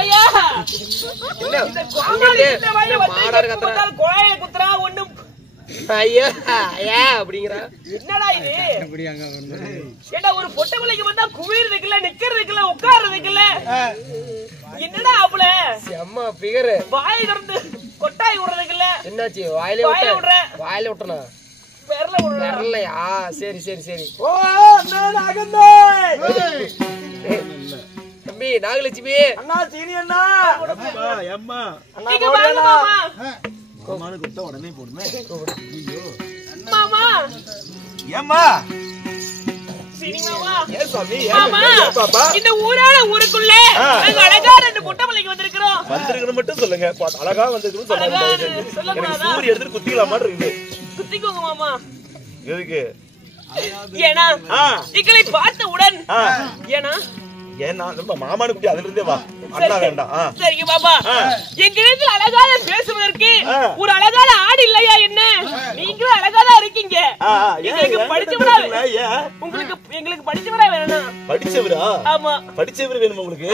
ஐயா இந்த கோமாளி இந்த மாதிரி வந்து கோழைய குத்துறா ஒண்ணும் ஐயா ஐயா அப்படிங்கறா. என்னடா இது? ஏண்டா ஒரு பொட்ட பிள்ளைக்கு வந்தா குவிறதுக்கு இல்ல, நிக்கிறதுக்கு இல்ல, உட்கார்றதுக்கு இல்ல. என்னடா அப்பள அம்மா பிகர் வாய் திறந்து கொட்டாய் விடுறதுக்கு இல்ல. என்னாச்சு? வாயில விட்ட வாயில விட்டனா வரலையா? சரி சரி சரி. ஓ நாகந்தே தம்பி நாகலட்சுமி அண்ணா சீனி அண்ணா அம்மா அண்ணா வாங்க மாமா. மாமானு கூப்பிட்டா உடனே போடுமே. மாமா ஏம்மா சீனி மாமா. ஏன் சாமி? மாமா பாப்பா இந்த அழகுக்குள்ள நாங்க அழகா ரெண்டு பொட்ட பிள்ளைக்கு வந்திருக்கிறோம். வந்திருக்கணும் மட்டும் சொல்லுங்க. அழகா வந்திருக்கணும் சொல்லுங்க. எனக்கு சூரிய எடுத்து குத்திக்கலாமா இருக்கு. குத்திக்கோங்க மாமா. எதுக்கு? ஏனா இங்களை பார்த்தவுடன் ஏனா ஏன்னா மாமானு குட்டி அதுல இருந்தே வா. அண்ணா வேண்டாம். சரிங்க பாபா. எங்கிட்ட அழகாக பேசுவதற்கு ஒரு அழகான ஆடு இல்லையா என்ன? நீங்களும் அழகாதா இருக்கீங்க. எங்களுக்கு படிச்சவரா எங்களுக்கு படிச்சவரா வேணும். படிச்சவரா? ஆமா படிச்சவர் வேணும் உங்களுக்கு.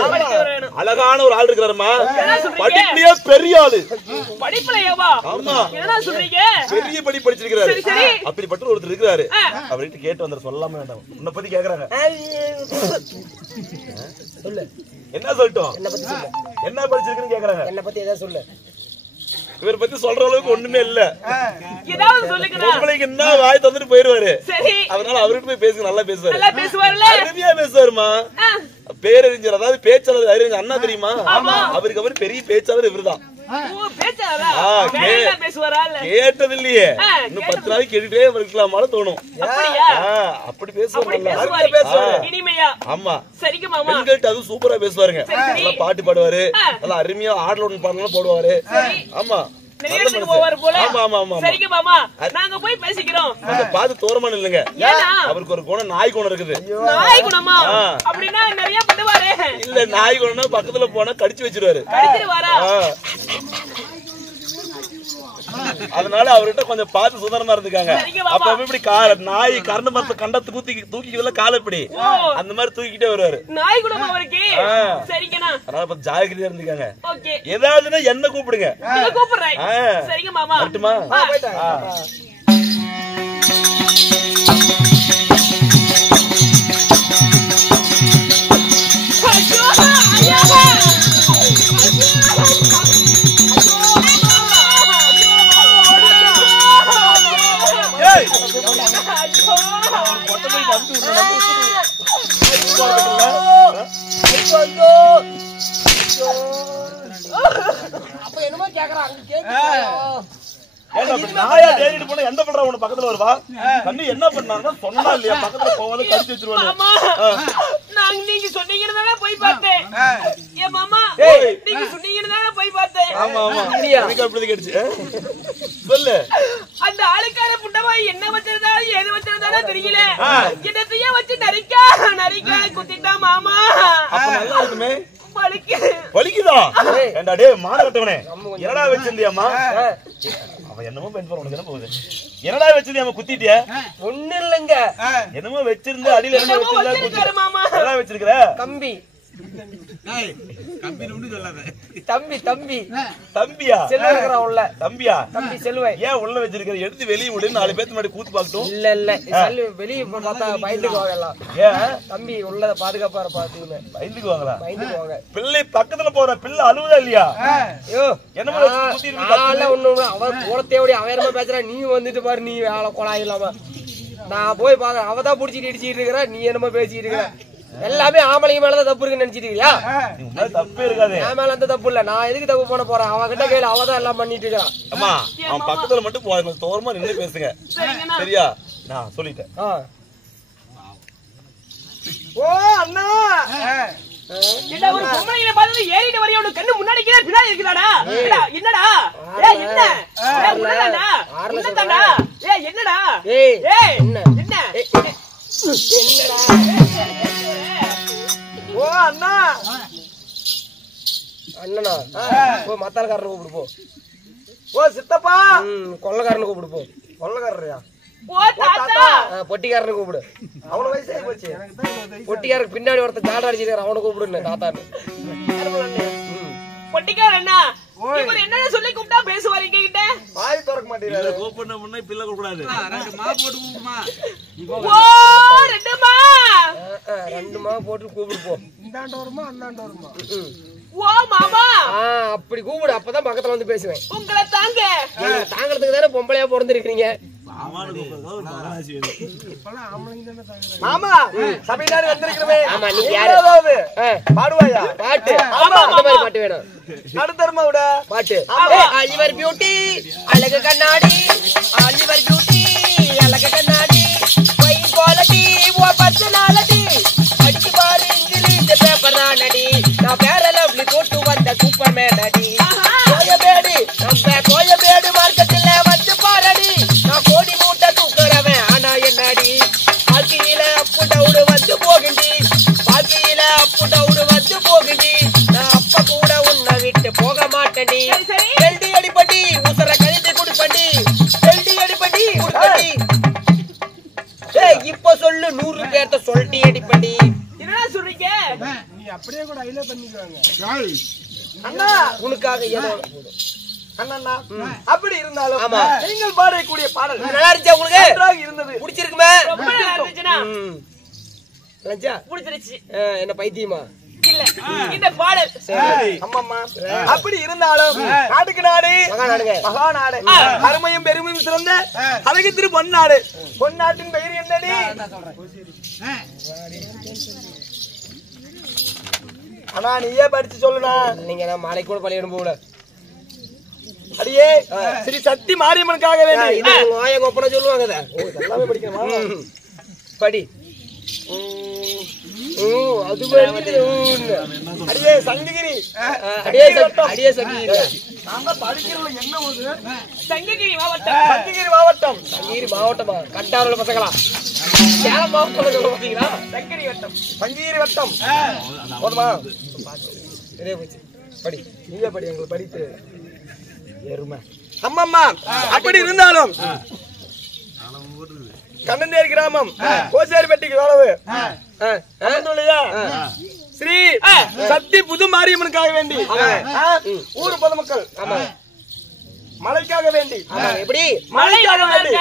வேணும். அழகான ஒரு ஆள் இருக்கிறாருமா. படிப்புலயே பெரிய ஆளு. படிப்புலயேவா? ஆமா. என்ன சொல்றீங்க? பெரிய படிச்சிருக்காரு. சரி சரி. அப்படிப்பட்ட ஒருத்தர் இருக்காரு. அவர்கிட்ட கேட்டு வந்தற சொல்லாம வேண்டாம். உன்னை பத்தி கேக்குறாங்க. சொல்லு. என்ன சொல்லட்டும்? என்ன பத்தி சொல்லு. என்ன படிச்சிருக்கன்னு கேக்குறாங்க. என்ன பத்தி ஏதாவது சொல்லு. இவரை பத்தி சொல்ற அளவுக்கு ஒண்ணுமே இல்ல. ஏதாவது சொல்லுங்க. உங்களுக்கு என்ன வாய் தந்துட்டு போயிருவாரு. சரி. அதனால அவர்கிட்ட போய் பேசுங்க. நல்லா பேசுவாரு. நல்லா பேசுவார்ல? அருமையா பேசுவாருமா. பேரறிஞர், அதாவது பேச்சாளர் அறிஞர் அண்ணா தெரியுமா? அவருக்கு அவர் பெரிய பேச்சாளர் இவர்தான். ஓ பேச்சாளரா? பேரா பேசுவாரா? கேட்டது இல்லையே. இன்னும் 10 நாளைக்கு கேட்டுட்டே இருக்கலாமால தோணும். அப்படியா? அப்படி பேசுவாரு. இனிமையா? ஆமா. சரிங்க மாமா. பெண்கள்ட்ட அது சூப்பரா பேசுவாருங்க. நல்லா பாட்டு பாடுவாரு. நல்லா அருமையா ஆடல் ஒன்று பாடலாம் போடுவாரு. ஆமா. சரிங்க மாமா. நாங்க போய் பேசிக்கிறோம். பாத்து தோரமான இல்லங்க. அவருக்கு ஒரு குணம் நாய் குணம் இருக்குது. நாய் குணமா? அப்படின்னா நிறைய பண்ணுவாரு. இல்ல நாய் குணம்னா பக்கத்துல போனா கடிச்சு வச்சிருவாரு. கடிச்சிருவாரா? அதனால அவர்கிட்ட கொஞ்சம் பார்த்து சுதந்திரமா இருந்துக்காங்க. அப்ப இப்படி நாய் கரண்ட் மரத்தை கண்டத்து தூக்கிக்கல கால இப்படி அந்த மாதிரி தூக்கிட்டே வருவாரு. நாய் குணமா அவருக்கு? சரிங்கண்ணா. அதனால ஜாகிரதையா இருந்துக்காங்க. ஓகே. ஏதாவதுன்னா என்ன கூப்பிடுங்க. கூப்பிடுறேன். சரிங்க மாமா. வரட்டுமா? அப்ப என்னமோ கேக்குறாங்க. நாயா தேடிட்டு போனா எந்த பண்றா உன பக்கத்துல வருவா? கண்ணு என்ன பண்ணாங்கன்னா சொன்னா இல்லையா பக்கத்துல போவாத கடிச்சு வச்சிருவாங்க. நீங்க சொன்னீங்கன்னு தானே போய் பார்த்தேன். ஏ மாமா நீங்க சொன்னீங்கன்னு தானே போய் பார்த்தேன். ஆமா ஆமா. எனக்கு அப்படி கேடுச்சு. சொல்லு. அந்த ஆளுக்கார புண்டவா என்ன வச்சிருந்தாலும் ஏது வச்சிருந்தாலும் தெரியல. என்னத்தையே வச்சு நரிக்கா குத்திட்டா மாமா. அப்ப நல்லா இருக்குமே. வலிக்குதா? ஏண்டா டேய் மானகட்டவனே. என்னடா வச்சிருந்தியாமா? அவ என்னமோ பெண் போற உனக்கு என்ன போகுது? என்னடா வச்சிருந்தியாமா குத்திட்டியா? ஒண்ணு இல்லங்க. என்னமோ வச்சிருந்த அடியில என்ன வச்சிருந்தா மாமா? என்னடா வச்சிருக்கற? கம்பி. டேய் கம்பி நுண்டு சொல்லாத. தம்பி தம்பி. தம்பியா? செல்வங்கற உள்ள. தம்பியா? தம்பி செல்வன். ஏன் உள்ள வச்சிருக்கற? எடுத்து வெளிய விடு. 4 பேத்து முன்னாடி கூத்து பாக்கட்டும். இல்ல இல்ல. செல்வ வெளிய பார்த்தா பயந்துக்குவாங்கலாம். ஏன்? தம்பி உள்ளத பாதுகாப்பா பாத்துங்க. பயந்துக்குவாங்களா? பயந்துக்குவாங்க. பிள்ளை பக்கத்துல போற பிள்ளை அழுவுதா இல்லையா? ஐயோ என்னமா குத்தி இருக்கு? ஆள ஒண்ணு அவ போறதேவடி அவ என்னமா பேசுறா? நீ வந்துட்டு பாரு. நீ வேலை கொலாய் இல்லாம நான் போய் பாக்க. அவதான் புடிச்சிட்டு இடிச்சிட்டு இருக்கற. நீ என்னமா பேசிட்டு இருக்கற? எல்லாமே ஆம்பளைங்க மேலதான் தப்பு இருக்குன்னு நினைச்சிட்டு இருக்கியா? தப்பே இருக்காது. என் மேல அந்த தப்பு இல்ல. நான் எதுக்கு தப்பு பண்ண போறேன்? அவன் கிட்ட கேளு. அவதான் எல்லாம் பண்ணிட்டு இருக்கான். அம்மா அவன் பக்கத்துல மட்டும் போய் தோரமா நின்னு பேசுங்க. சரியா? நான் சொல்லிட்டேன். ஓ அண்ணா என்ன ஒரு பொம்பளையில பார்த்து ஏறிட்டு வரைய ஒரு கண்ணு முன்னாடி கீழ பின்னாடி இருக்குதாடா? என்னடா? ஏய் என்ன? ஏய் உள்ளடா. உள்ளடா. ஏய் என்னடா? ஏய் என்ன? என்ன? என்னடா? ஓ அண்ணா அண்ணனா ஓ மத்தாலக்காரனை கூப்பிடு போ. ஓ சித்தப்பா கொள்ளக்காரனை கூப்பிடு போ. கொள்ளக்காரரையா? ஓ தாத்தா பொட்டிக்காரனை கூப்பிடு. அவன வயசு ஆகி போச்சு. பொட்டிக்காரருக்கு பின்னாடி ஒருத்தன் ஜாட அடிச்சிருக்காரு. அவனை கூப்பிடுன்னு தாத்தான்னு. பொட்டிக்கார அண்ணா இவர் என்ன சொல்லி கூப்பிட்டா பேசுவாரு எங்க கிட்ட வாய் திறக்க மாட்டேங்கிறாரு. கூப்பிட முன்னே பிள்ளை கூடாது. ஓ ரெண்டுமா ரெண்டு மா போட்டு கூப்பிடு போ. இந்தாண்ட வருமா அந்தாண்ட வருமா? ஓ மாமா அப்படி கூப்பிடு, அப்பதான் பக்கத்துல வந்து பேசுவேன். உங்களை தாங்க தாங்கிறதுக்கு தானே பொம்பளையா பிறந்திருக்கீங்க. மாமா சபையினாரு வந்திருக்கிறவே. ஆமா, நீ யாரு? பாடுவாயா பாட்டு? ஆமா, அந்த மாதிரி பாட்டு வேணும். நடுத்தரமா விட பாட்டு. ஆலிவர் பியூட்டி அழகு கண்ணாடி, ஆலிவர் பியூட்டி அழகு கண்ணாடி, ஃபைன் குவாலிட்டி ஓ பர்சனாலிட்டி, அடிச்சு பாரு இங்கிலீஷ் பேப்பர் தானடி, நான் வேற லவ்லி போட்டு வந்த சூப்பர் மேன் அடி, கோயபேடு நம்ம கோயபேடு மார்க்கெட்ல வந்து பாரடி, நான் கோடி மூட்டை தூக்குறவன் ஆனா என்னடி, பாக்கியில அப்பு டவுடு வந்து போகுண்டி, பாக்கியில அப்பு டவுடு வந்து போகுண்டி, நான் அப்ப கூட உன்னை விட்டு போக மாட்டேன்டி, எல்டி அடிப்படி உசர கழித்து குடிப்பண்டி, எல்டி அடிப்படி குடிப்பண்டி, இப்ப சொல்லு 100 பேர்த்த சொல்லிட்டு அடிப்பண்டி. என்ன சொல்றீங்க? நீ அப்படியே கூட ஐல பண்ணிக்குவாங்க. அண்ணா உனக்காக ஏதோ அண்ணா அப்படி இருந்தாலும் ஆமா. நீங்கள் பாடக்கூடிய பாடல் நல்லா இருந்துச்சா உங்களுக்கு? நன்றாக இருந்தது. பிடிச்சிருக்குமே? ரொம்ப நல்லா இருந்துச்சுனா லஞ்சா புடிச்சிருச்சு. என்ன பைத்தியமா? இல்ல இந்த பாடல் அம்மம்மா அப்படி இருந்தாலும் நாட்டுக்கு நாடு மகாநாடுங்க. மகாநாடு அருமையும் பெருமையும் சிறந்த அழகு திரு பொன்னாடு. பொன்னாட்டின் பெயர் என்னடி? ஆனா நீயே படிச்சு சொல்லுனா. நீங்க நான் மாலை கூட பள்ளியிடம் போகல. அடியே ஸ்ரீ சக்தி மாரியம்மனுக்காக வேண்டி இது உங்க ஆய கோப்பனை சொல்லுவாங்க இத. எல்லாமே படிக்கணுமா? படி. அது மாதிரி அடியே சங்ககிரி அடியே சங்ககிரி. நாங்க படிக்கிறதுல என்ன ஒரு சங்ககிரி மாவட்டம். சங்ககிரி மாவட்டம். சங்ககிரி மாவட்டமா? கட்டாரோட பசங்களா? சேலம் மாவட்டம் சொல்ல பார்த்தீங்களா? சங்ககிரி வட்டம். சங்ககிரி வட்டம். போதுமா? நிறைய போச்சு. படி. நீங்க படி, எங்களுக்கு படித்து எருமை. அம்மம்மா அப்படி இருந்தாலும் கண்ணந்தேரி கிராமம் கோசேரிப்பட்டிக்கு எவ்வளவு இல்லையா? ஸ்ரீ சக்தி புது மாரியம்மனுக்காக வேண்டி ஊர் பொதுமக்கள் மழைக்காக வேண்டி எப்படி மழைக்காக வேண்டி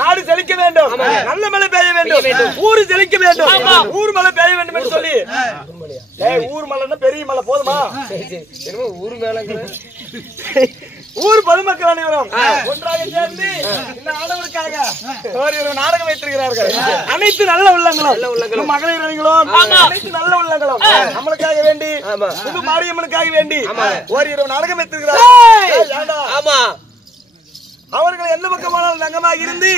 நாடு செழிக்க வேண்டும், நல்ல மழை பெய்ய வேண்டும், ஊரு செழிக்க வேண்டும், ஊர் மழை பெய்ய வேண்டும் என்று சொல்லி ஊர் மழைன்னா பெரிய மழை போதுமா? ஊர் மேல ஊர் பொதுமக்கள் அனைவரும் ஒன்றாக சேர்ந்து இந்த ஆடவருக்காக ஒரு நாடகம் வைத்திருக்கிறார்கள். அனைத்து நல்ல உள்ளங்களும் மகளிர் அணிகளும் அனைத்து நல்ல உள்ளங்களும் நம்மளுக்காக வேண்டி புது மாரியம்மனுக்காக வேண்டி ஒரு நாடகம் வைத்திருக்கிறார்கள். ஆமா, அவர்கள் எந்த பக்கமானாலும் நங்கமாக இருந்து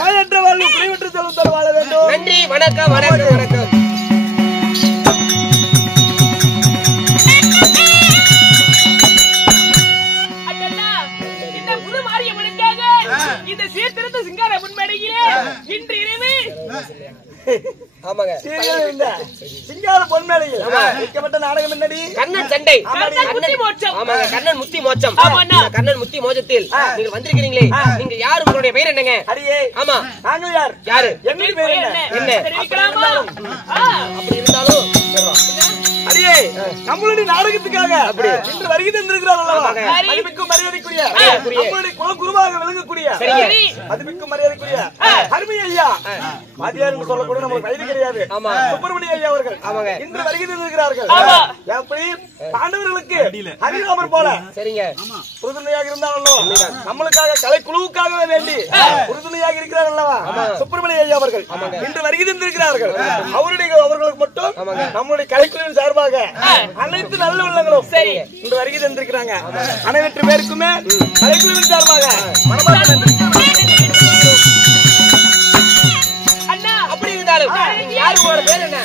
நோயற்ற வாழ்வு குறைவற்ற செல்வத்தோடு வாழ வேண்டும். நன்றி, வணக்கம் வணக்கம் வணக்கம். இந்த சீர்திருத்த சிங்கார முன்மேடையிலே இன்று இரவு ஆமாங்க சிங்கார பொன்மேடையில் வைக்கப்பட்ட நாடகம் என்னடி? கண்ணன் சண்டை. கண்ணன் முத்தி மோட்சம். ஆமாங்க, கண்ணன் முத்தி மோட்சம். ஆமாண்ணா. கண்ணன் முத்தி மோட்சத்தில் நீங்கள் வந்திருக்கிறீங்களே, நீங்க யாரு? உங்களுடைய பெயர் என்னங்க? அடியே ஆமா, நாங்கள் யார்? யாரு? என்னுடைய பேர் என்ன? என்ன? தெரிவிக்கலாமா? அப்படி இருந்தாலும் அடியே நம்மளுடைய நாடகத்துக்காக இன்று வருகை தந்திருக்கிறார் அல்லவா? மதிப்புக்கும் மரியாதைக்குரிய நம்மளுடைய குலகுருவாக விளங்கக்கூடிய மதிப்புக்கும் மரியாதைக்குரிய அருமை ஐயா வாத்தியார் என்று சொல்லக்கூட நமக்கு வயது கிடையாது, சுப்பிரமணிய ஐயா அவர்கள் இன்று வருகை தந்திருக்கிறார்கள். எப்படி பாண்டவர்களுக்கு ஹரிராமர் போல சரிங்க உறுதுணையாக இருந்தாலும் நம்மளுக்காக கலைக்குழுவுக்காகவே வேண்டி உறுதுணையாக இருக்கிறார் அல்லவா சுப்பிரமணிய ஐயா அவர்கள் இன்று வருகை தந்திருக்கிறார்கள். அவர்களுக்கு மட்டும் நம்மளுடைய கலைக்குழுவின் சார்பாக அனைத்து நல்ல உள்ளங்களும் சரி இன்று வருகை தந்திருக்கிறாங்க. அனைவற்று பேருக்குமே கலைக்குழுவின் சார்பாக மனமார்ந்த நன்றி. அண்ணா அப்படி இருந்தாலும் யாரு? உங்களோட பேர் என்ன?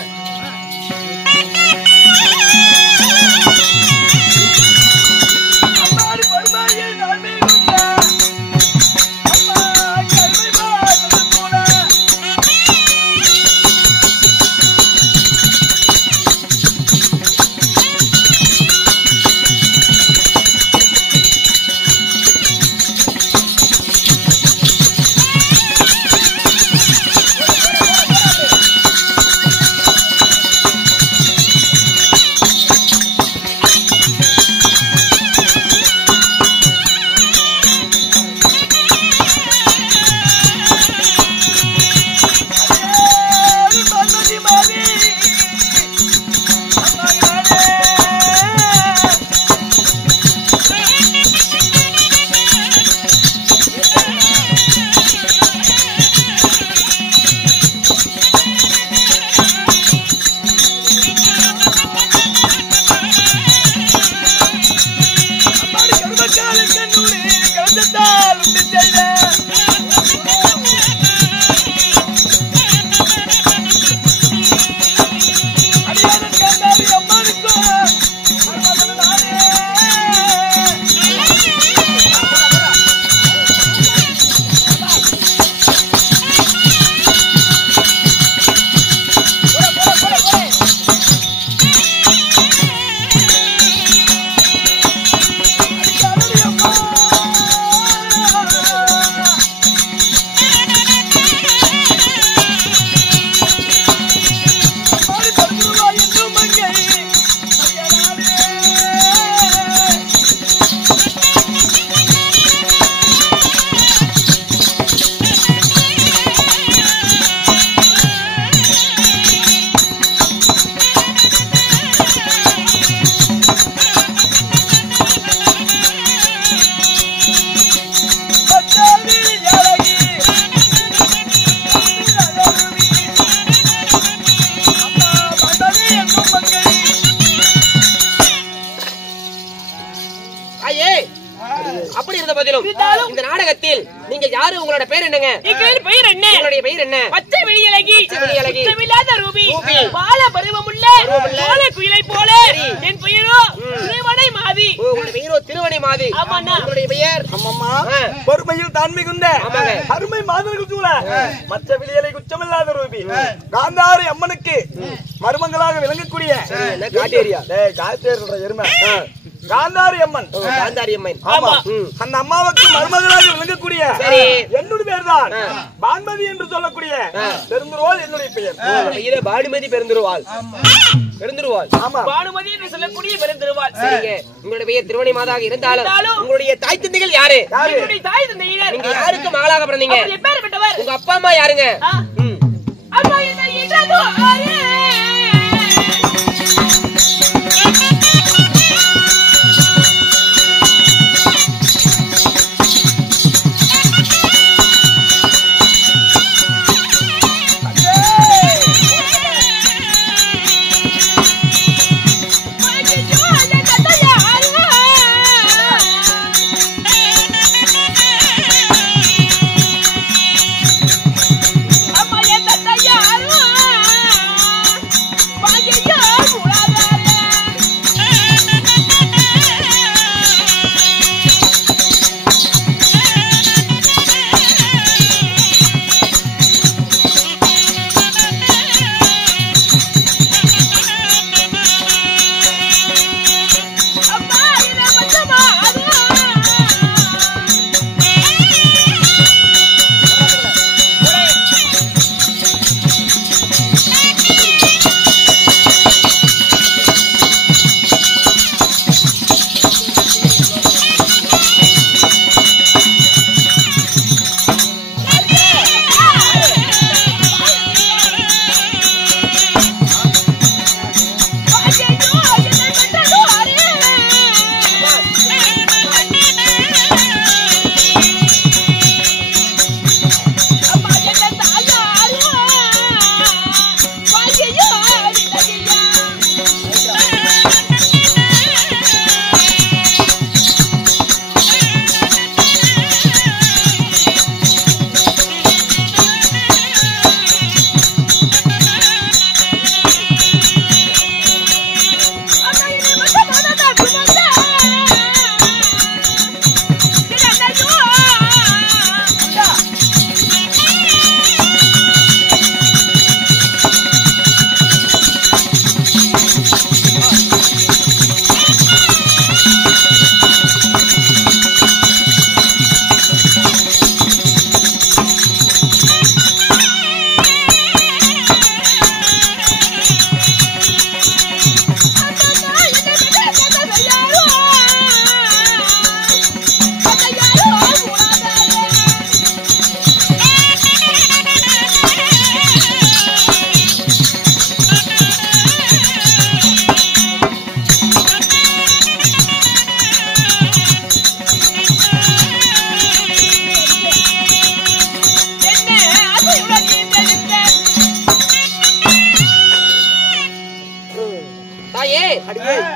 எப்படி இருந்த போதிலும் இந்த நாடகத்தில் நீங்க யாரு, உங்களோட பேர் என்னங்க? என் பெயர் என்ன? உங்களுடைய பெயர் என்ன? பச்சை விழியழகி, குற்றமில்லாத ரூபி, பால பருவமுள்ள சோலை குயிலை போல. என் பெயரோ திருவனை மாதி. உங்களுடைய பெயரோ திருவனை மாதி. ஆமாண்ணா. உங்களுடைய பெயர்? அம்மம்மா பொறுமையில் தான் மிகுந்த அருமை மாதர்கள் சூழ மற்ற விழியலை குற்றமில்லாத ரூபி காந்தாரி அம்மனுக்கு மருமங்களாக விளங்கக்கூடிய காட்டேரியா காட்டேரி எருமை காந்தாரி அம்மன். காந்தாரி அம்மன். ஆமா. அந்த அம்மாவுக்கு மருமகளாக விளங்கக்கூடிய என்னுடைய பேர் தான் பான்மதி என்று சொல்லக்கூடிய பெருந்துருவாள். என்னுடைய பெயர் பானுமதி பெருந்துருவாள். பெருந்துருவாள். ஆமா. பானுமதி என்று சொல்லக்கூடிய பெருந்திருவாள். சரிங்க. உங்களுடைய பெயர் திருவணி மாதாக இருந்தாலும் உங்களுடைய தாய் தந்தைகள் யாரு? என்னுடைய தாய் தந்தையினர். நீங்க யாருக்கு மகளாக பிறந்தீங்க? எப்பேற்பட்டவர்? உங்க அப்பா அம்மா யாருங்க? அம்மா என்ன இதோ அரே.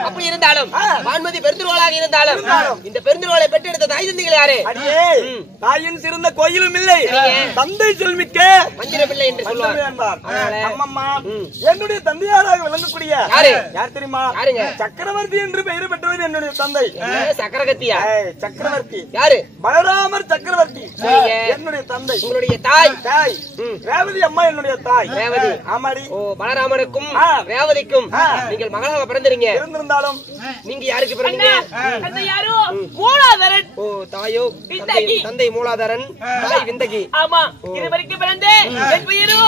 அப்படி இருந்தாலும் வான்மதி பெருந்துருவாளாக இருந்தாலும் இந்த பெருந்துருவாளை பெற்றெடுத்த தாய் தந்தைகள் யாரு? தாயின் சிறந்த கோயிலும் இல்லை, தந்தை செல்மிக்க மந்திர பிள்ளை என்று சொல்லுவார். அம்மம்மா என்னுடைய தந்தையாராக விளங்கக்கூடிய யார் தெரியுமா? சக்கரவர்த்தி என்று பெயர் பெற்றவர் என்னுடைய தந்தை. சக்கரவர்த்தியா? சக்கரவர்த்தி யாரு? பலராமர் சக்கரவர்த்தி என்னுடைய தந்தை. உங்களுடைய தாய்? தாய் ரேவதி அம்மா என்னுடைய தாய். ரேவதி. ஆமாடி. ஓ, பலராமருக்கும் ரேவதிக்கும் நீங்கள் மகளாக பிறந்தீங்க. இருந்திருந்தாலும் நீங்க யாருக்கு பிறந்தீங்க? யாரோ மூலாதாரன். ஓ, தாயோ தந்தை மூலாதாரன், தாய் விந்தகி. ஆமா, இது வரைக்கும் பிறந்தேன். என் பெயரோ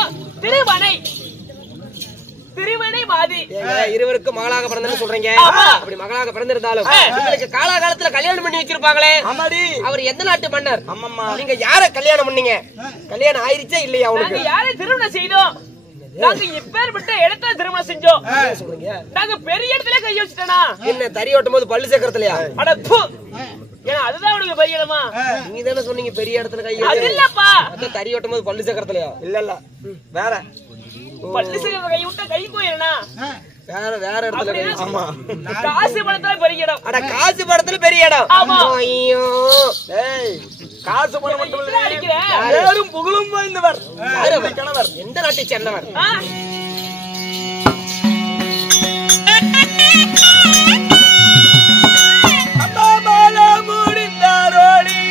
திருவனை. திருவனை மாதி. இருவருக்கும் மகளாக பிறந்தன்னு சொல்றீங்க. அப்படி மகளாக பிறந்திருந்தாலும் உங்களுக்கு காலாகாலத்துல கல்யாணம் பண்ணி வச்சிருப்பாங்களே, அவர் எந்த நாட்டு மன்னர்? நீங்க யார கல்யாணம் பண்ணீங்க? கல்யாணம் ஆயிருச்சா இல்லையா? அவனுக்கு யாரை திருமணம் செய்தோம்? நாங்க இப்பேற்பட்ட இடத்துல திருமணம் செஞ்சோம். நாங்க பெரிய இடத்துல கை வச்சுட்டா என்ன தறி ஓட்டும் போது பல்லு சேர்க்கறதுலயா? அட ஏன்னா அதுதான் உனக்கு பெரிய இடமா? நீங்க தானே சொன்னீங்க பெரிய இடத்துல கை. அது இல்லப்பா, தறி ஓட்டும் போது பல்லு சேர்க்கறதுலயா? இல்ல இல்ல வேற பல்லு சேர்க்க கை விட்டா கை போயிடனா வேற இடத்துல. ஆமா, காசு பணத்துல பெரிய இடம். அட காசு படத்துல பெரிய இடம். ஆமா. ஐயோ காசு பணம் மட்டும் என்ன அடிக்கிற? பேரும் புகழும் வாய்ந்தவர் கணவர். எந்த நாட்டை சேர்ந்தவர்? ஆ? முடிந்தாரோடி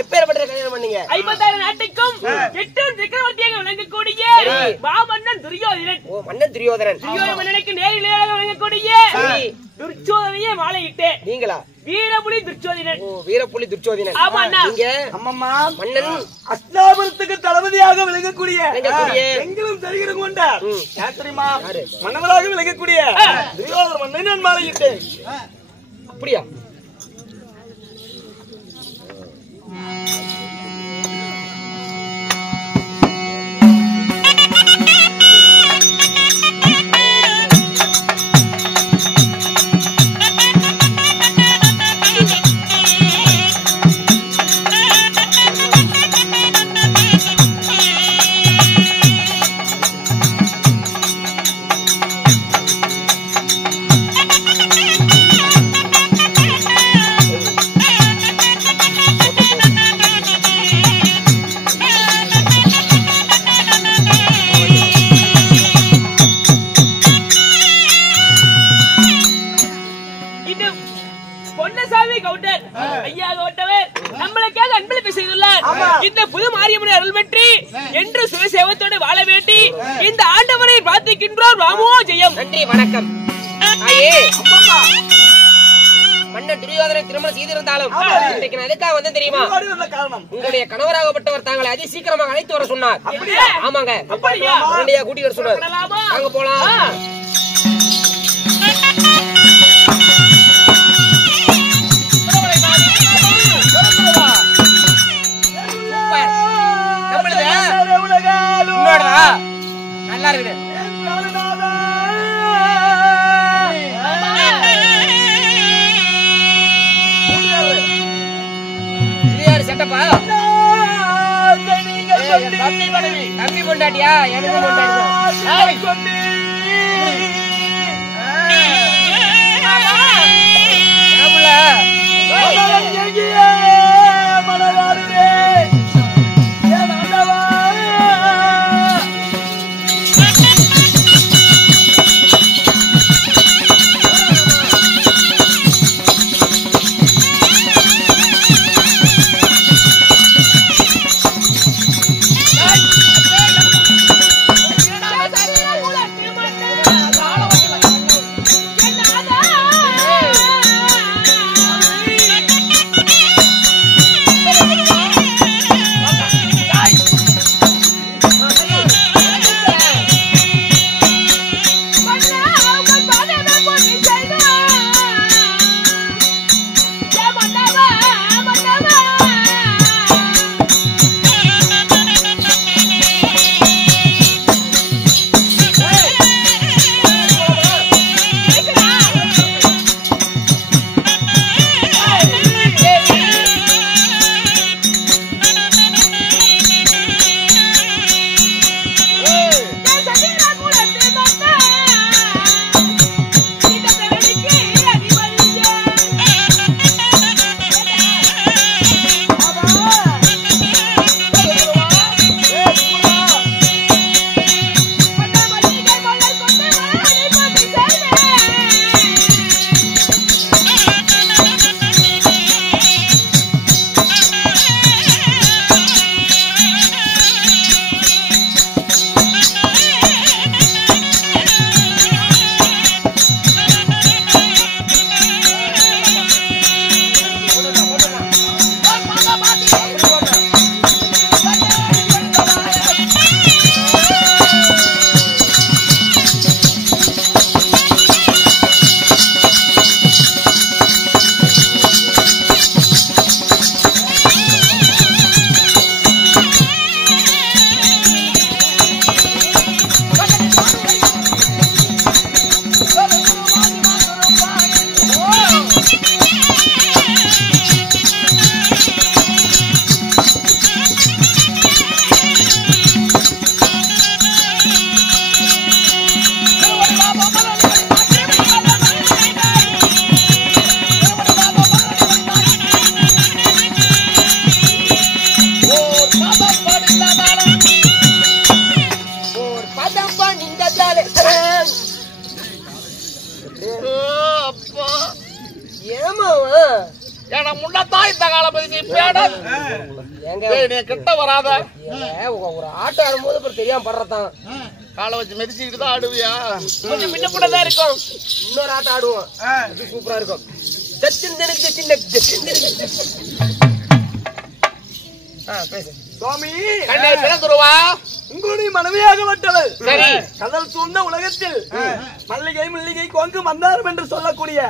எப்பேற்பட்ட கல்யாணம் பண்ணீங்க? 56 நாட்டுக்கும் 8 சக்கரவர்த்தியாக விளங்கக்கூடிய மாமன்னன் துரியோதனன். ஓ, மன்னன் துரியோதனன். துரியோதன மன்னனுக்கு நேரிலேயாக விளங்கக்கூடிய துர்ச்சோதனையே மாலையிட்டு. நீங்களா? வீரப்புலி துர்ச்சோதனன். ஓ, வீரப்புலி துர்ச்சோதனன். ஆமா அண்ணா. நீங்க அம்மம்மா மன்னன் அஸ்தாபுரத்துக்கு தளபதியாக விளங்கக்கூடிய விளங்கக்கூடிய எங்களும் தெரிகிறது கொண்ட யார் தெரியுமா? மன்னவராக விளங்கக்கூடிய துரியோதன மன்னன் நான் மாலையிட்டேன். அப்படியா? இந்த புது மாரியம்மனை அருள் பெற்று என்று சுயசேவத்தோடு வாழ வேண்டி இந்த ஆண்டவரை பிரார்த்திக்கின்றோம். ராமோ ஜெயம். நன்றி, வணக்கம். மன்னன் துரியோதனை திருமணம் செய்திருந்தாலும் இன்றைக்கு நான் எதுக்காக வந்து தெரியுமா? உங்களுடைய கணவராகப்பட்டவர் தாங்களை அதி சீக்கிரமாக அழைத்து வர சொன்னார். ஆமாங்க, உடனடியா கூட்டி வர சொன்னார். அங்க போலாம். உலக இருக்கா? நல்லா இருக்குது. செட்டப்பா தம்பி பொண்டாட்டியா? எனக்கு பொண்டாட்டி கிட்ட வராத ஒரு ஆட்டம் ஆடும்போது அப்புறம் தெரியாம படுறதான் காலை வச்சு மெதிச்சுக்கிட்டு தான் ஆடுவியா? கொஞ்சம் முன்ன கூட தான் இருக்கும். இன்னொரு ஆட்டம் ஆடுவோம், அது சூப்பரா இருக்கும். சுவாமி உங்களுடைய மனைவியாகப்பட்டவள் கடல் சூழ்ந்த உலகத்தில் மல்லிகை முல்லிகை கொங்கு மந்தாரம் என்று சொல்லக்கூடிய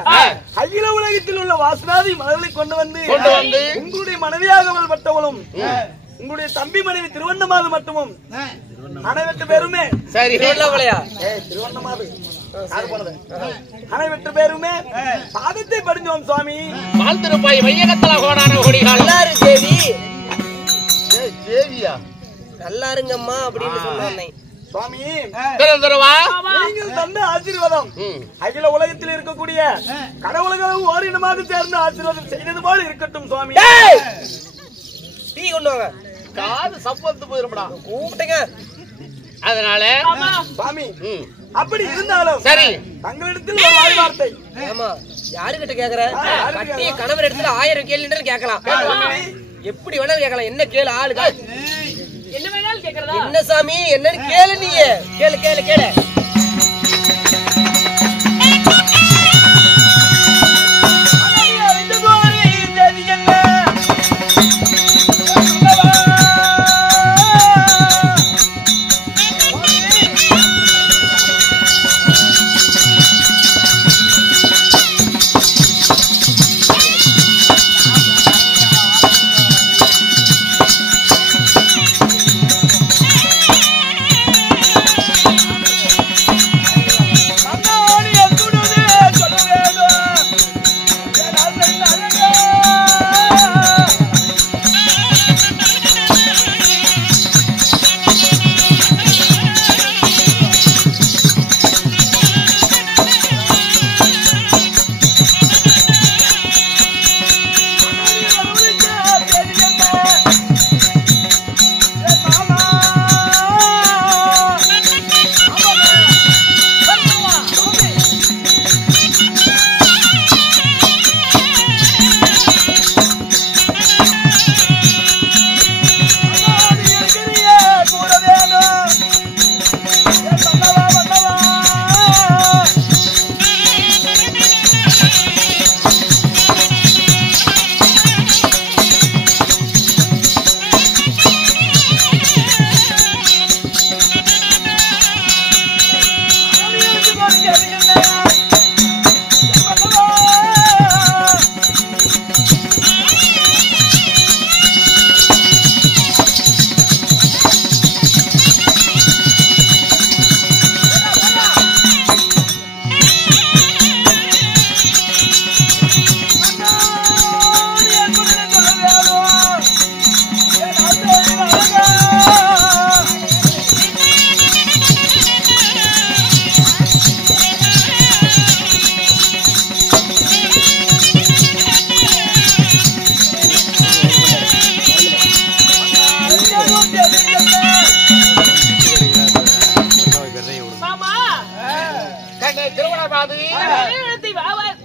அகில உலகத்தில் உள்ள வாசனாதி மலர்களை கொண்டு வந்து உங்களுடைய மனைவியாகப்பட்டவளும் உங்களுடைய தம்பி மனைவி திருவண்ணமாது மட்டுமும் அனைவற்று பேருமே திருவண்ணமாது அனைவற்று பேருமே பாதத்தை படிஞ்சோம் சுவாமி. வாழ்த்திருப்பாய் வையகத்தல கோடான கோடிகள் தேவி தேவியா நல்லா இருங்கம்மா அப்படின்னு சொன்னேன் சுவாமி. நீங்கள் தந்த ஆசீர்வாதம் அகில உலகத்தில் இருக்கக்கூடிய கடவுள்களும் ஓரினமாக சேர்ந்து ஆசீர்வாதம் செய்தது போல இருக்கட்டும் சுவாமி. டீ கொண்டு வாங்க, காது சப்பத்து போயிருப்படா கூப்பிட்டேங்க. அதனால சுவாமி அப்படி இருந்தாலும் சரி தங்களிடத்தில் ஒரு வாய் வார்த்தை. ஆமா, யாருகிட்ட கேக்குற? கட்டிய கணவர் இடத்துல 1000 கேள்வி கேட்கலாம், எப்படி வேணாலும் கேட்கலாம். என்ன கேளு ஆளுங்க, என்ன வேணாலும் கேக்குறதா? என்ன சாமி என்னன்னு கேளு, நீ கேளு கேளு கேளு.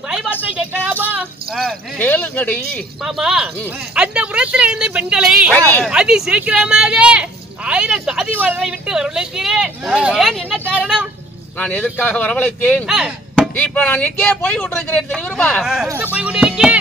வாய்பாட்டை கேட்கலாமா? கேளுங்கடி மாமா, அந்த புறத்தில் இருந்த பெண்களை அதி சீக்கிரமாக 1000 சாதிவார்களை விட்டு வரவழைக்கிறேன். ஏன், என்ன காரணம்? நான் எதற்காக வரவழைத்தேன்? இப்ப நான் எங்கே போய் கொண்டிருக்கிறேன் தெரியுமா? எங்க போய் கொண்டிருக்கேன்?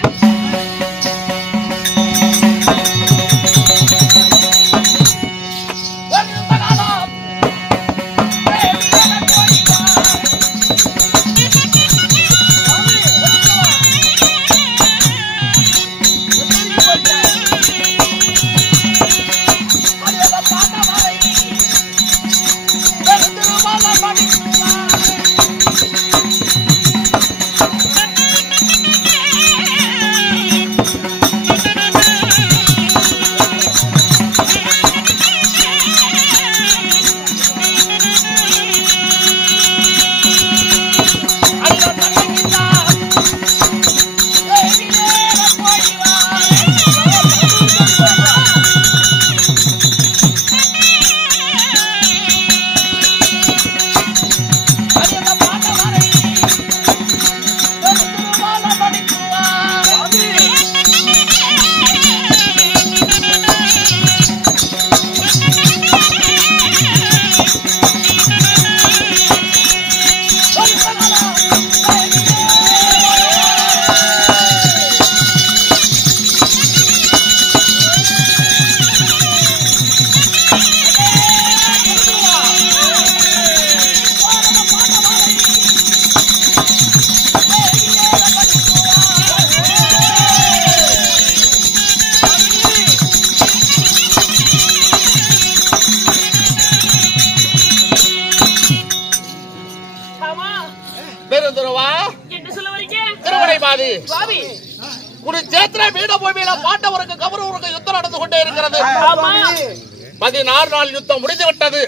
குருச்சேத்திர பீடபூமியில பாண்டவருக்கு கௌரவருக்கு யுத்தம் நடந்து கொண்டே இருக்கிறது. 16 நாள் யுத்தம் முடிந்து விட்டது.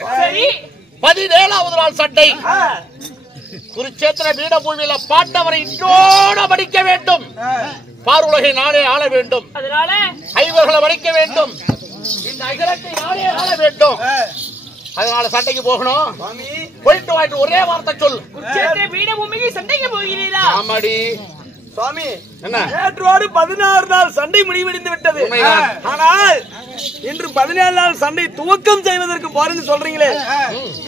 17வது நாள் சண்டை. குருச்சேத்திர பீடபூமியில பாண்டவரை இன்னோட படிக்க வேண்டும். பாருலகை நானே ஆள வேண்டும். ஐவர்களை படிக்க வேண்டும். இந்த அகிலத்தை நானே ஆள வேண்டும். அதனால சண்டைக்கு போகணும். போயிட்டு வாயிட்டு ஒரே வார்த்தை சொல். குருச்சேத்திர பீடபூமிக்கு சண்டைக்கு போகிறீரா? ஆமாடி சுவாமி. என்ன? நேற்றோடு 16 நாள் சண்டை முடிவடைந்து விட்டது. ஆனால் இன்று 17 நாள் சண்டை துவக்கம் செய்வதற்கு போறேன்னு சொல்றீங்களே,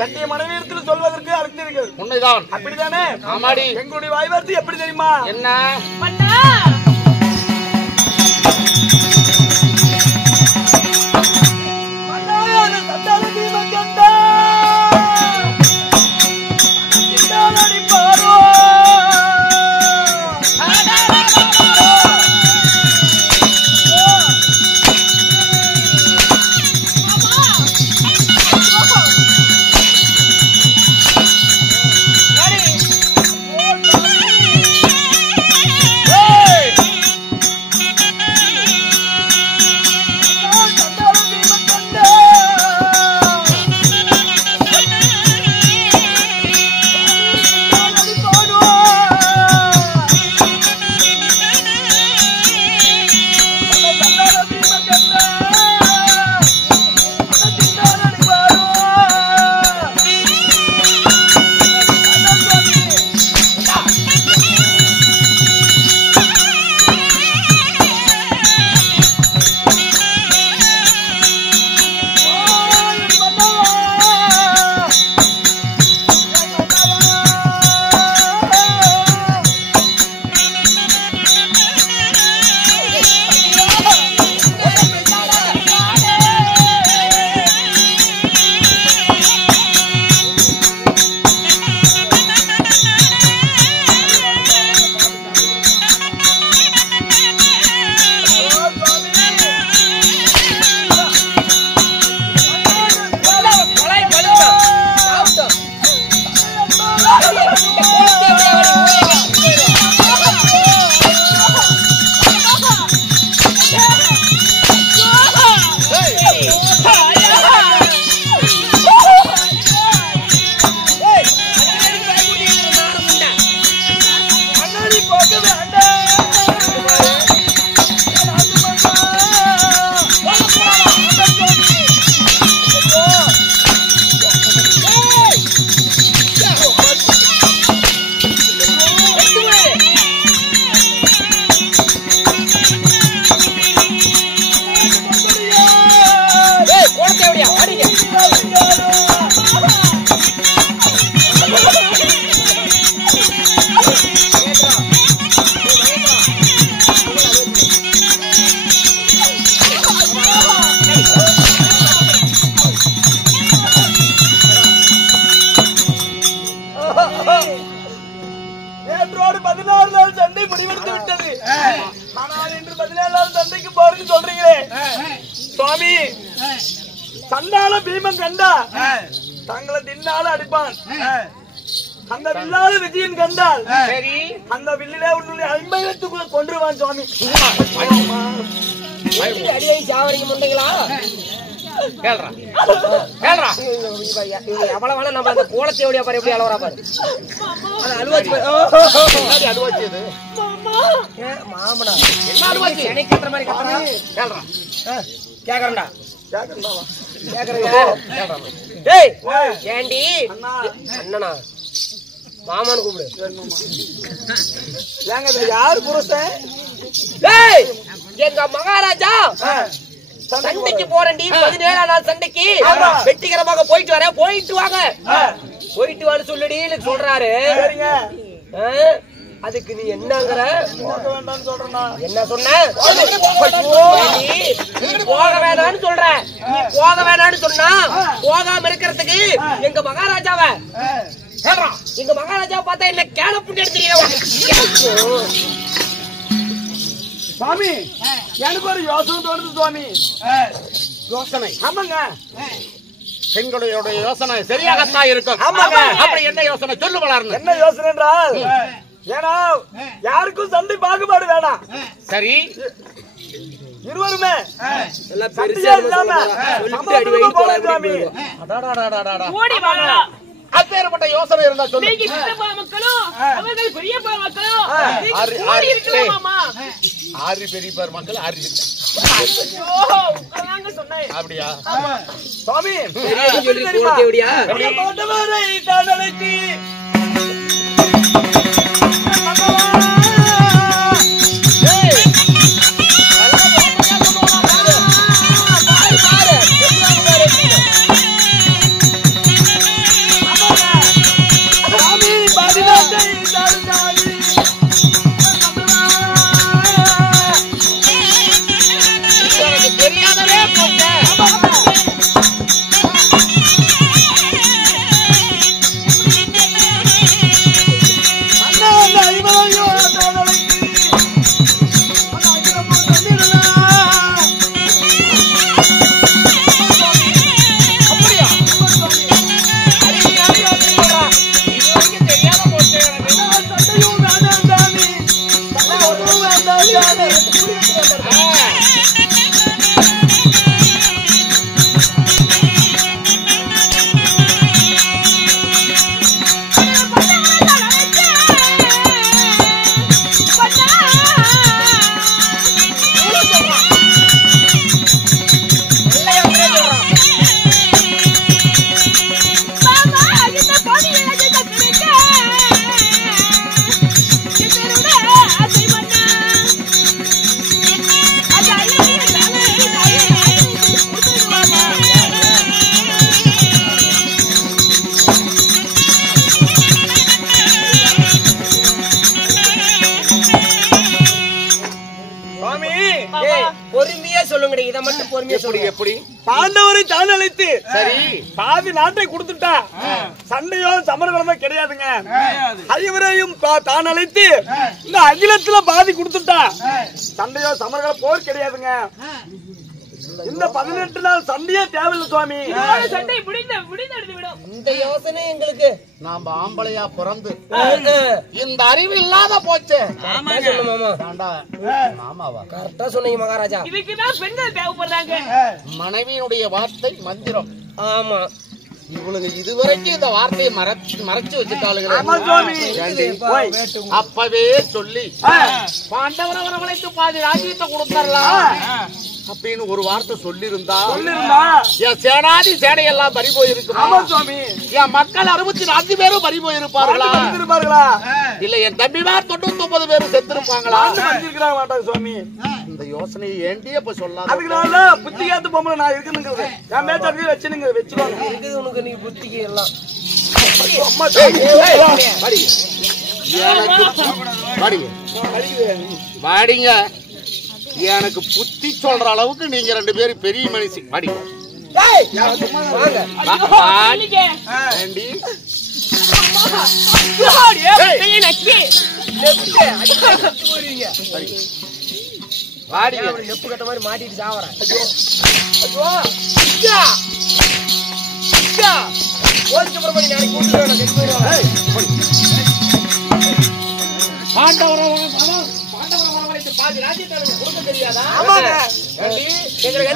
சண்டைய மனைவியத்தில் சொல்வதற்கு அர்த்தம் உண்மைதான். அப்படித்தானே? ஆமாடி. எங்களுடைய வாய்வார்த்தை எப்படி தெரியுமா? என்ன? முடிவெடுத்து விட்டது. ஆனால் இன்று 17ஆம் சண்டைக்கு போறதுன்னு சொல்றீங்களே சுவாமி, சண்டால பீமன் கண்டா தங்களை தின்னால அடிப்பான். அந்த வில்லாத விஜயன் கண்டால் சரி அந்த வில்லிலே உன்னுடைய 50 கொன்றுவான் சுவாமி. அடியை சாவடிக்க முண்டைங்களா கேள்றா கேள்றா எவ்வளவு வேணா நம்ம அந்த கோலத்தையோட பாரு எப்படி அலவரா பாரு அது அலுவாச்சு அலுவாச்சு மாமனா என்ன அலுவாச்சு எனக்கு கத்துற மாதிரி கத்துறா கேள்றா கேக்குறேன்டா கேக்குறேன் டேய் ஏண்டி அண்ணனா மாமான்னு கூப்பிடு. ஏங்க இதுல யாரு புருஷன்? டேய் எங்க மகாராஜா சண்டைக்கு போறேன்டி 17ஆம் நாள் சண்டைக்கு வெற்றிகரமாக போயிட்டு வரேன். போயிட்டு வாங்க போயிட்டு வான்னு சொல்லுடி சொல்றாரு. சரிங்க, அதுக்கு நீ என்னங்கற போக வேண்டாம்னு சொல்றேன்னா என்ன சொன்ன? போக வேண்டாம்னு சொல்ற. நீ போக வேண்டாம்னு சொன்னா போகாம இருக்கிறதுக்கு எங்க மகாராஜாவை எங்க மகாராஜாவை பார்த்தா என்ன கேள புண்ணி எடுத்துறீங்க சுவாமி. எனக்கு ஒரு யோசனை தோணுது சுவாமி. யோசனை? ஆமாங்க, எங்களுடைய யோசனை சரியாகத்தான் இருக்கும். ஆமாங்க. அப்படி என்ன யோசனை சொல்லு வளர்ந்து? என்ன யோசனை என்றால், ஏன்னா யாருக்கும் சண்டை பாகுபாடு வேணாம். சரி, இருவருமே எல்லாம் சண்டையே இல்லாம சமமா போகலாம் சுவாமி. ஓடி வாங்கலாம். அப்பேற்பட்ட யோசனை இருந்தா சொல்லு. நீங்க சின்னப்பா மக்களும் அவர்கள் பெரியப்பா மக்களும் நீங்க ஆறு ஓடி இருக்கலாமா? ஆறு பெரிய மக்கள் ஆறு நாங்க சொன்னேன். அப்படியா சுவாமி, சொல்லி போறதே எப்படியா பாண்டவரை தானழைத்து பொறுமையா சொல்லுங்க. இதை மட்டும் பொறுமையா சொல்லுங்க. எப்படி பாண்டவரை தான் அழைத்து சரி பாதி நாட்டை கொடுத்துட்டா சண்டையோ சமரங்களோ கிடையாதுங்க. ஐவரையும் தான் அழைத்து இந்த அகிலத்துல பாதி கொடுத்துட்டா சண்டையோ சமரங்கள போர் கிடையாதுங்க. இந்த 18 நாள் சண்டையே தேவையில்லை சுவாமி. சண்டை முடிந்து விடும். இந்த யோசனை எங்களுக்கு நாம ஆம்பளையா பிறந்து இந்த அறிவு இல்லாத போச்சு. மாமாவா கரெக்டா சொன்னீங்க மகாராஜா. இதுக்குதான் பெண்கள் தேவைப்படுறாங்க. மனைவியினுடைய வார்த்தை மந்திரம். ஆமா, இவளுங்க இதுவரைக்கும் இந்த வார்த்தையை மறைச்சு வச்சுட்டாளுங்க. அப்பவே சொல்லி பாண்டவர் அவரவழைத்து பாதி ராஜ்யத்தை கொடுத்தாரலாம் அப்படின்னு ஒரு வார்த்தை சொல்லிருந்தா என் சேனாதி சேனையெல்லாம் பறி போயிருக்கும். என் மக்கள் 64 பேரும் பறி போயிருப்பார்களா? இல்ல என் தம்பிமார் 99 பேரும் செத்திருப்பாங்களா? சுவாமி, இந்த யோசனையை ஏண்டியே இப்ப சொல்லாத. அதுக்குனால புத்தி ஏத்து பொம்பளை நான் இருக்குன்னு என் மேற்கே வச்சுனுங்க வச்சுக்கோங்க. இருக்குது உனக்கு. நீ புத்திக்கு எல்லாம் வாடிங்க. எனக்கு புத்தி சொல்ற அளவுக்கு நீங்க 2 பேரும் பெரிய மனுஷி. வாடிங்க. வாடி நெப்பு கட்ட மாதிரி மாட்டிட்டு சாவறேன்.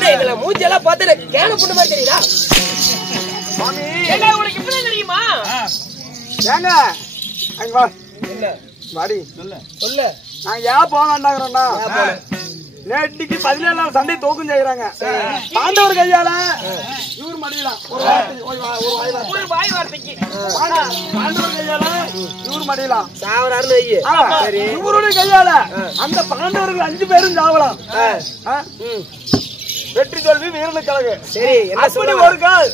நாளைக்கு மூச்செல்லாம் பார்த்து கேன புண்ணு மாதிரி தெரியுதா? உனக்கு இப்படி தெரியுமா? ஏங்க அங்க வா. வாடி சொல்லு. நாங்க ஏன் போக வேண்டாங்கிறோம்னா நேற்றுக்கு 17 சண்டை தோக்கும் செய்யறாங்க. பாண்டவர் கையால இவர் மடியலாம். ஒரு வாய் வார்த்தைக்கு பாண்டவர் கையால இவர் மடியலாம். சாவறாருன்னு வையு. இவருடைய கையால அந்த பாண்டவர்கள் 5 பேரும் சாவலாம். வெற்றி தோல்வி வீரனுக்கு கழகு. சரி, என்ன அப்படி ஒரு கால்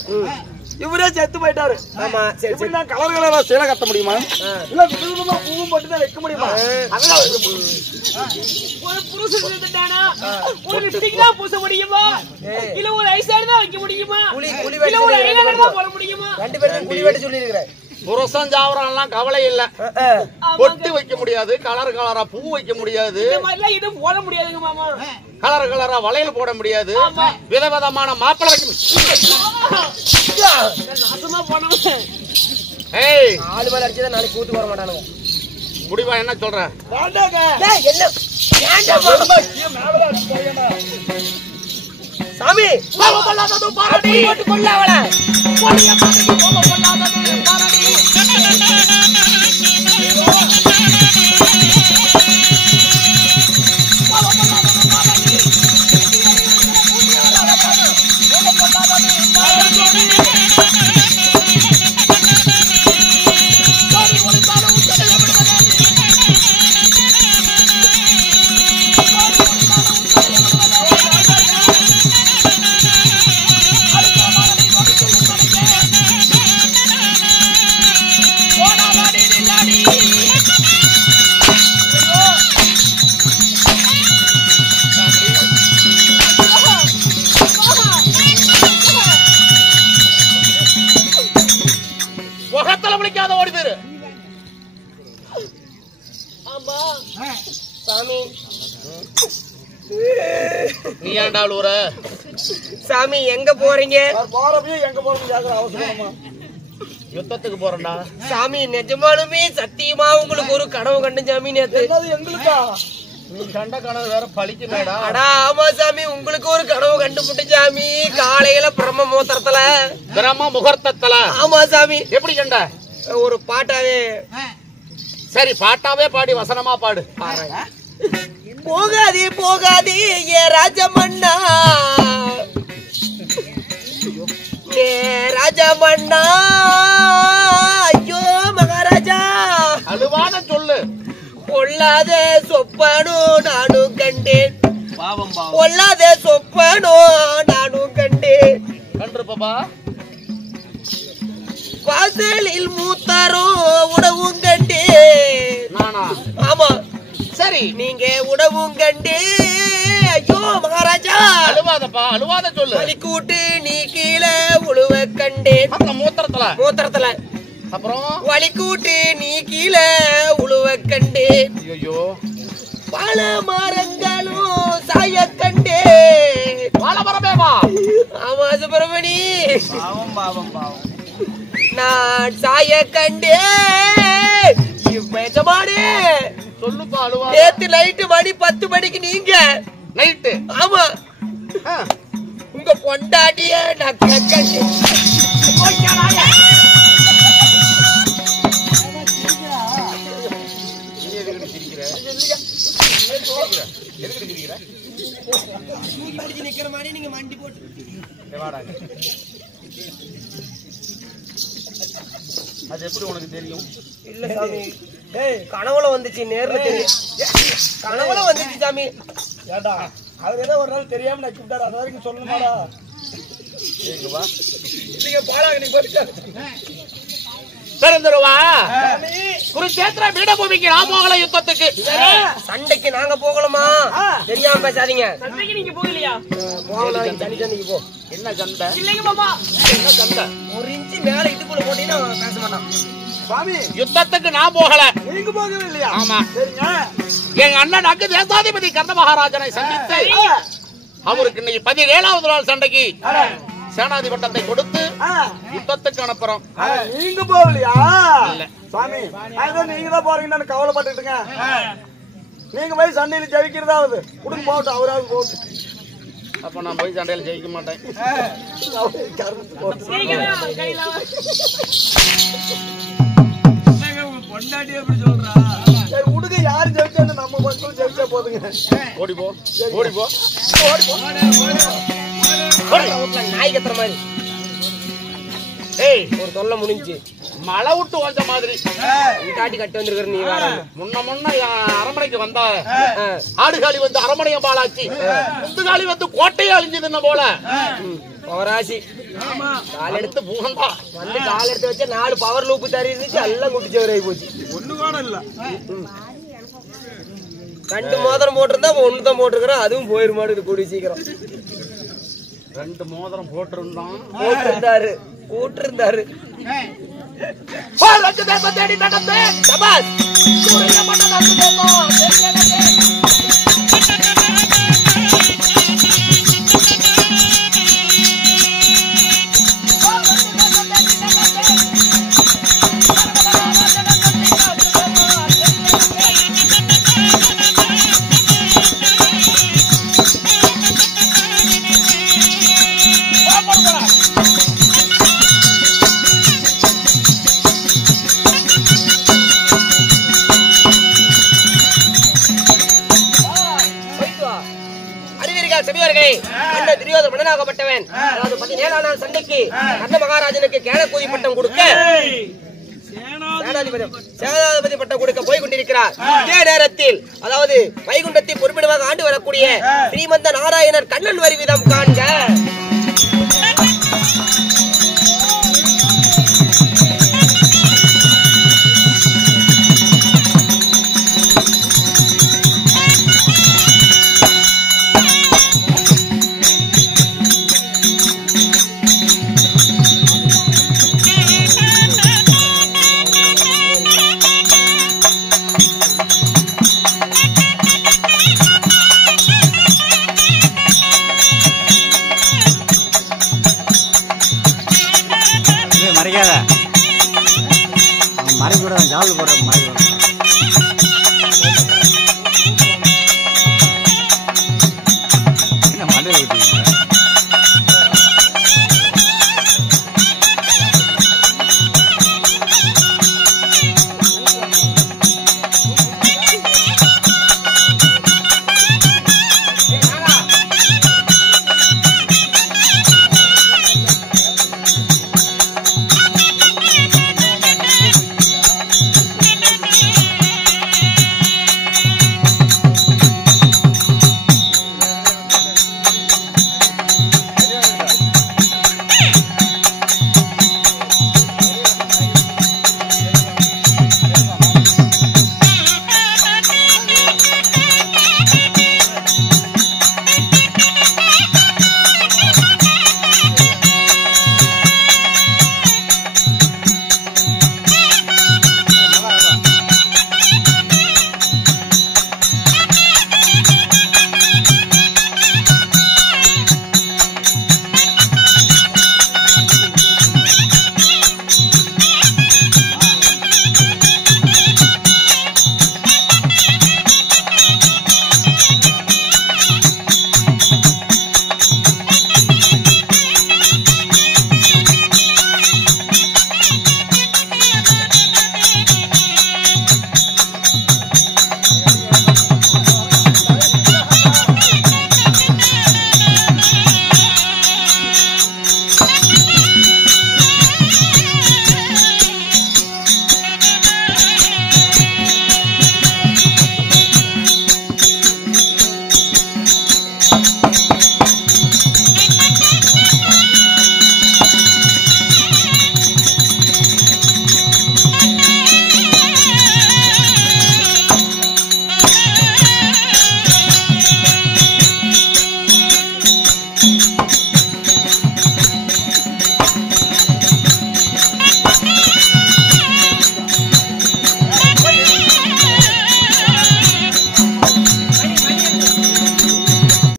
இவரே செத்து போயிட்டாரு. ஆமா, சரி இப்படி நான் கலர் கலரா சேலை கட்ட முடியுமா? இல்ல விதவிதமா பூவும் போட்டு தான் வைக்க முடியுமா? அதெல்லாம் ஒரு புருஷன் இருந்துட்டானா ஒரு லிப்ஸ்டிக் தான் பூச முடியுமா? இல்ல ஒரு ஐஷேடோ தான் வைக்க முடியுமா? இல்ல ஒரு ஐலைனர் தான் போட முடியுமா? 2 பேரும் குழி வெட்ட சொல்லி இருக்கிறேன். புருஷன் சாவறான்லாம் கவலை இல்ல. பொட்டு வைக்க முடியாது, கலர் கலரா பூ வைக்க முடியாது, இந்த மாதிரிலாம் எதுவும் போட முடியாதுங்க மாமா. கலர் கலரா வளையல் போட முடியாது, விதவிதமான மாப்பிளை வைக்க நாசமா போனவன். ஏய், 4 மேல அடிச்சதா நாளைக்கு கூத்து வர மாட்டானுங்க. முடிவா என்ன சொல்ற? வேண்டாங்க. டேய் என்ன ஏன்டா மேல அடிச்சு போயேனா? சாமி கோபம் பண்ணாதது பாரடி போட்டு கொல்ல அவளை. போடிய பாரடி கோபம் பண்ணாதது பாரடி. முகத்துல விழிக்காத ஓடி பேரு. ஆமா சாமி. நீ ஏன்டா அழுவுற? சாமி எங்க போறீங்க? போறப்பயே எங்க போறோம்னு கேக்குற அவசரமா? யுத்தத்துக்கு போறேன்டா. சாமி நிஜமாலுமே சத்தியமா உங்களுக்கு ஒரு கனவு கண்டு சாமி நேத்து. என்னது எங்களுக்கா? நீ கண்ட கனவு வேற பழிக்குமேடா. அடா ஆமா சாமி, உங்களுக்கு ஒரு கனவு கண்டுபிட்டு சாமி. காலையில பிரம்ம முகூர்த்தத்துல. பிரம்ம முகூர்த்தத்துல? ஆமா சாமி. எப்படி கண்ட? ஒரு பாட்டாவே. சரி, பாட்டாவே பாடி வசனமா பாடு. போகாதே போகாதே ஏ ராஜமன்னா, ஏ ராஜமன்னா, ஐயோ மகாராஜா. அழுவாத சொல்லு. பொல்லாத சொப்பனோ நானும் கண்டேன். பொல்லாத சொப்பனோ நானும் கண்டேன். கன்று பாப்பா. வாசலில் மூத்தாரோ உணவும் கண்டே. நானா? ஆமா சரி, நீங்க உணவும் கண்டே. ஐயோ மகாராஜா. அழுவாதப்பா, அழுவாத சொல்லு. வலி கூட்டு நீ கீழே உழுவ கண்டேன். அந்த மூத்திரத்துல? மூத்திரத்துல. அப்புறம் வலி கூட்டு நீ கீழே உழுவ கண்டேன். ஐயோ, பல மரங்களும் சாய கண்டே. வாழமரமேவா? ஆமா சுப்பிரமணி. நான் சாய கண்டே. பேசமானே சொல்லுப்பா, அழுவா. நேத்து நைட்டு மணி 10 மணிக்கு நீங்க நைட்டு? ஆமா உங்க பொண்டாட்டிய நான் கண்டேன். நிக்கிற மாதிரி நீங்க மண்டி போட்டு அது எப்படி உனக்கு தெரியும்? இல்ல சாமி, கனவுல வந்துச்சு. நேர்ல தெரியும். கனவுல வந்துச்சு சாமி. ஏண்டா அவர் ஏதோ ஒரு நாள் தெரியாம நக்கி விட்டாரு, அது வரைக்கும் சொல்லணுமாடா? நீங்க பாடாங்க, நீங்க பிறந்துருவா குருச்சேத்திர பீடபூமிக்கு ராமோகல யுத்தத்துக்கு. சண்டைக்கு நாங்க போகலாமா? தெரியாம பேசாதீங்க. சண்டைக்கு நீங்க போகலையா? போகலாம், தனி சண்டைக்கு போ. என்ன சண்டை? இல்லைங்க மாமா. என்ன சண்டை? 1 இன்ச்சு மேல இதுக்குள்ள போட்டீங்கன்னா பேச மாட்டான். சுவாமி யுத்தத்துக்கு நான் போகல. நீங்க போகவே இல்லையா? ஆமா. சரிங்க. எங்க அண்ணன் அங்கு தேசாதிபதி கர்ண மகாராஜனை சந்தித்து அவருக்கு இன்னைக்கு 17வது நாள் சண்டைக்கு சேனாதி பட்டத்தை கொடுத்து யுத்தத்துக்கு அனுப்புறோம். நீங்க போகலையா? இல்ல சுவாமி அதான் நீங்க தான் போறீங்கன்னு கவலைப்பட்டுட்டுங்க. நீங்க போய் சண்டையில ஜெயிக்கிறதாவது குடும்பம் போகட்டும், அவராவது போகட்டும். அப்ப நான் போய் சண்டையில ஜெயிக்க மாட்டேன். பொண்டாட்டி எப்படி சொல்றா? சரி உடுங்க, யாரு ஜெயிச்சா நம்ம மக்களும் ஜெயிச்சா போதுங்க. ஓடி போ ஓடி போ ஓடி போ. நாய் கத்துற மாதிரி ஏய் ஒரு தொல்லை முடிஞ்சு மழை விட்டு வந்த மாதிரி காட்டி கட்டி வந்திருக்கிற நீ வேற முன்ன அரமனைக்கு வந்தா ஆடுகாலி வந்து அரமனைய பாலாச்சு, முந்துகாலி வந்து கோட்டையை அழிஞ்சதுன்ன போல பவராசி கால் எடுத்து பூகந்தா வந்து கால் எடுத்து வச்சா 4 பவர் லூப்பு தறி இருந்துச்சு, எல்லாம் குட்டிச்சவராகி போச்சு. ஒண்ணு கூட இல்ல. 2 மோதிரம் போட்டிருந்தா 1 தான் போட்டிருக்கிறோம், அதுவும் போயிருமாடு கூடி சீக்கிரம். 2 மோதிரம் போட்டிருந்தோம் போட்டிருந்தாரு கூட்டிருந்தாரு. தேடி நடந்து சபாஸ் சூரிய மன்னனாகப்பட்டவன் அதாவது 17ஆம் நாள் சண்டைக்கு கர்ண மகாராஜனுக்கு கேளக்கூதி பட்டம் கொடுக்க சேனாதிபதி பட்டம் கொடுக்க போய் கொண்டிருக்கிறார். இதே நேரத்தில் அதாவது வைகுண்டத்தை பொறுப்பிடமாக ஆண்டு வரக்கூடிய ஸ்ரீமந்த நாராயணர் கண்ணன் வரி விதம் காண்க. மறைக்காத மறை கூட ஜால் போடுற மாதிரி